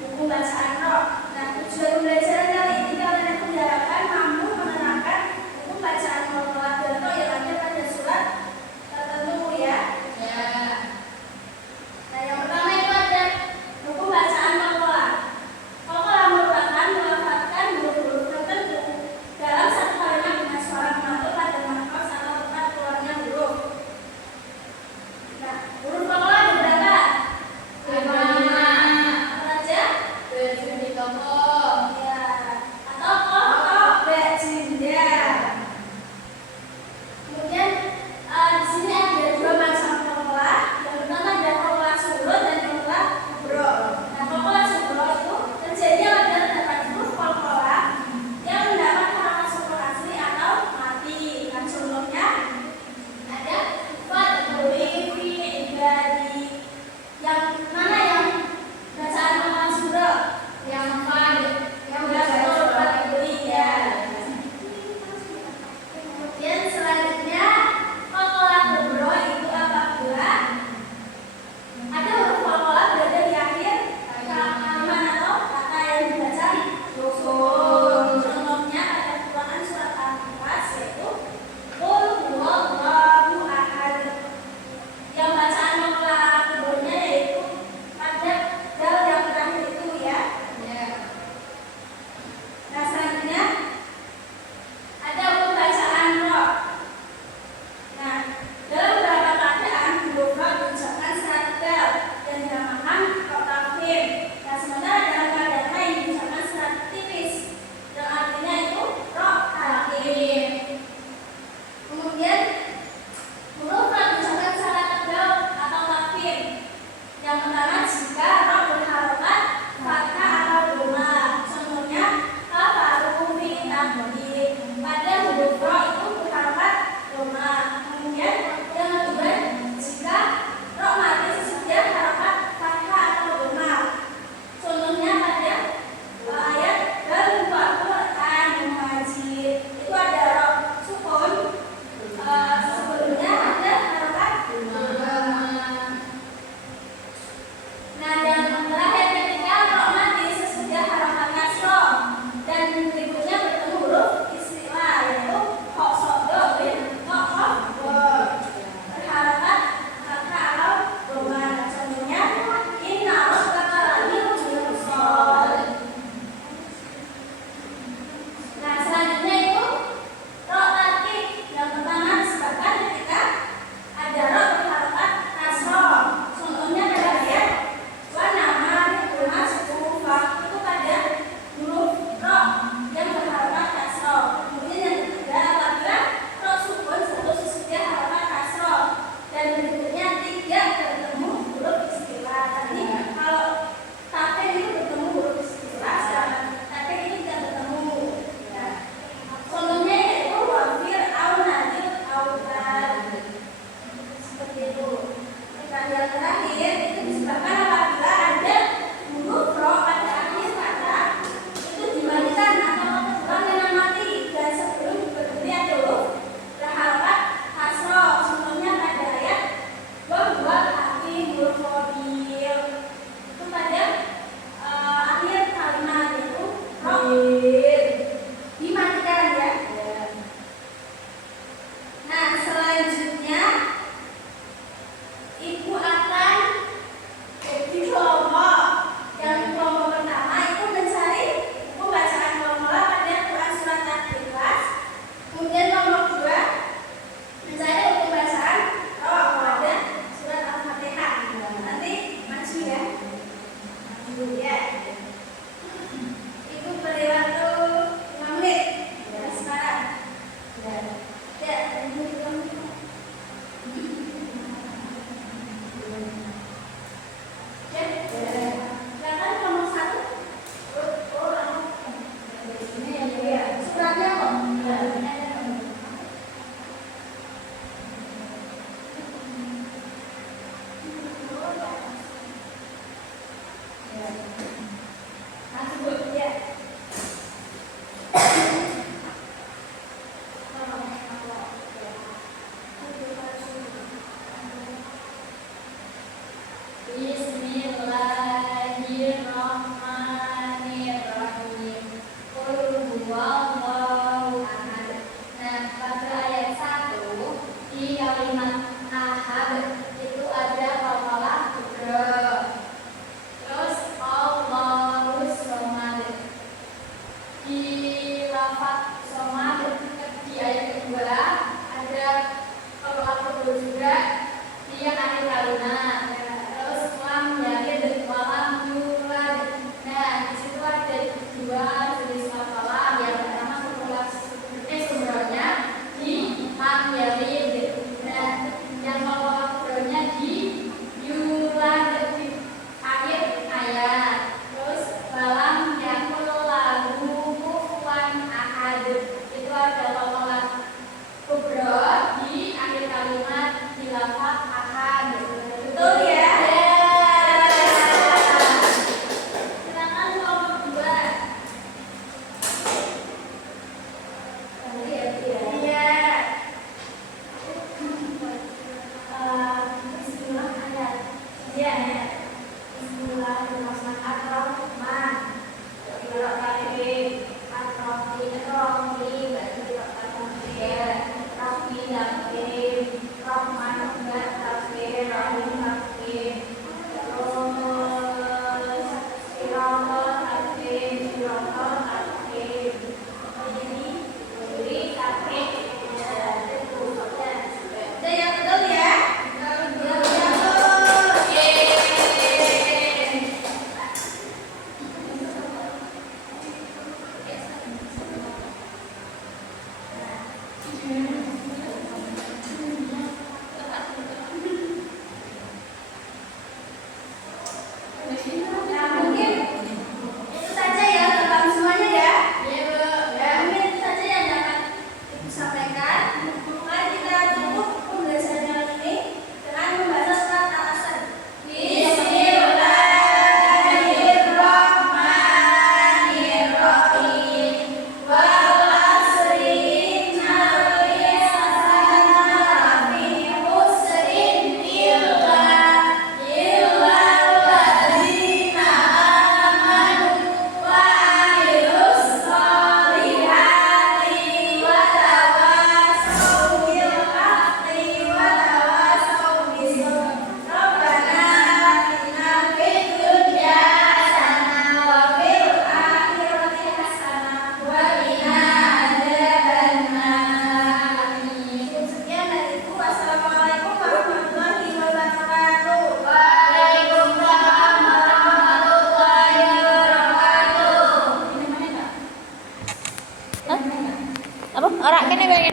buku bacaan roh. Nah, tujuan pembelajaran kali ini kalian akan diharapkan mampu menerangkan buku bacaan Qalqalah dan roh yang ada pada surat tertentu ya. Nah, yang pertama itu ada buku bacaan Qalqalah. Qalqalah merupakan melafalkan huruf-huruf tertentu dalam satu kalimat dengan suara mengatur pada makros atau tempat keluarnya huruf. Nah, huruf Qalqalah ada berapa? 5. Apa aja? Ya. Atau Jinda. Kemudian di sini ada dua macam Qalqalah. Yang pertama ada Qalqalah Sughra dan Qalqalah Kubra. Nah, Qalqalah Sughra itu terjadi pada terdapat huruf Qalqalah yang mendapat harokat sukun asli atau mati. Nah, contohnya ada Fadli, Fi, Ibadi. Yang mana yang bacaan Qalqalah Sughra? Yang betul Fadli ya. Kemudian selanjutnya Qalqalah Kubra itu apabila ada huruf Qalqalah berada di akhir kalimat atau kata yang dibaca susun. Contohnya pada Quran surat Al-Ikhlas yaitu Qul huwallahu ahad. Yang bacaan Qalqalah Kubranya yaitu pada dal yang terakhir itu ya. Nah, selanjutnya ada hukum bacaan roh. Nah, dalam beberapa keadaan huruf roh diucapkan secara tegal dan dinamakan roh tafkhim. Nah, sementara dalam keadaan lain diucapkan secara tipis yang artinya itu roh talqin. Kemudian huruf roh diucapkan secara tegal atau tafkhim. Yang pertama jika roh berharokat fathah atau dhamma. Contohnya kafaru fi tabdil. Pada huruf roh itu berharokat dhamma. Kemudian yang kedua jika roh mati sesudah harokat fathah atau dhamma. Contohnya pada ayat dalam Al-Quran Majid itu ada roh sukun. Sebelumnya ada harokat dhamma. Nah, yang terakhir ketika roh mati sesudah harokat kasroh dan berikutnya bertemu huruf istilah yaitu kok sodo bin kok berharokat fathah atau dhamma. Contohnya inna rabbaka labil mirsad. Nah, selanjutnya itu roh tarkib. Yang pertama disebabkan ketika ada roh berharokat kasroh. Contohnya pada ayat wa nama rikuna sukufa itu pada huruf roh yang berharokat kasroh. Kemudian yang ketiga apabila roh sukun satu sesudah harokat kasroh dan berikutnya tidak bertemu huruf istilah. Tadi kalau tafkhim itu bertemu huruf istilah, sedangkan tafkhim itu tidak bertemu. Nah, contohnya yaitu wafir au nadil autad. Seperti itu. Dan yang terakhir itu disebabkan apabila ada huruf roh pada akhir kata itu dimatikan atau terbuang dengan mati dan sebelum berdiri ada huruf berharokat kasroh. Contohnya pada ayat wa huwa al-hakimul khabir. Itu pada akhir kalimat itu roh dimatikan ya. Nah, selanjutnya ibu akan jadi kelompok. Yang kelompok pertama itu mencari buku bacaan Qalqalah pada Quran surat Al-Ikhlas. Kemudian kelompok kedua mencari buku bacaan roh pada surat Al-Fatihah. Nanti maju ya. Ya. Ibu beri waktu 5 menit dari sekarang. Ya, ibu silakan kelompok 1. Suratnya kok? Ya. Bismillahirrahmanirrahim. Bismillahirrahmanirrahim. Qul huwallahu ahad. Nah, pada ayat 1 di kalimat ahad itu ada hafalah kubra. Terus Allahus somad. Di lafaz somad di ayat kedua ada hafalah kubra juga di akhir kalimat. Terus lam yalid walam yulad. Nah, di situ ada dua jenis hafalah. Yang pertama sumbernya di lam yalid. Nah, yang hafalah kubranya di yulad di akhir ayat. Terus balam yakul lahu kufuwan ahad. Itu ada hafalah kubra di akhir kalimat di lafaz ahad. Betul ya? Silakan kelompok 2. Iya. Bismillah ayat. Iya. Nah, mungkin itu saja ya tentang semuanya ya. Iya, Bu. Ya, mungkin itu saja yang dapat Ibu sampaikan. Mari kita tutup pembelajaran kali ini dengan membaca surat Al-Asr. Bismillahirrahmanirrahim. Wal asri innal insana lafi khusrin illa alladzina amanu wa amilus solihati wa tawassaw bil haqqi wa tawassaw bis sabr. Rabbana atina fid dunya hasanah wa fil akhirati hasanah wa qina adzabannar. Sekian dariku. Wassalamualaikum warahmatullahi wabarakatuh. Waalaikumsalam warahmatullahi wabarakatuh. Hah? Apa? Ora kene wae.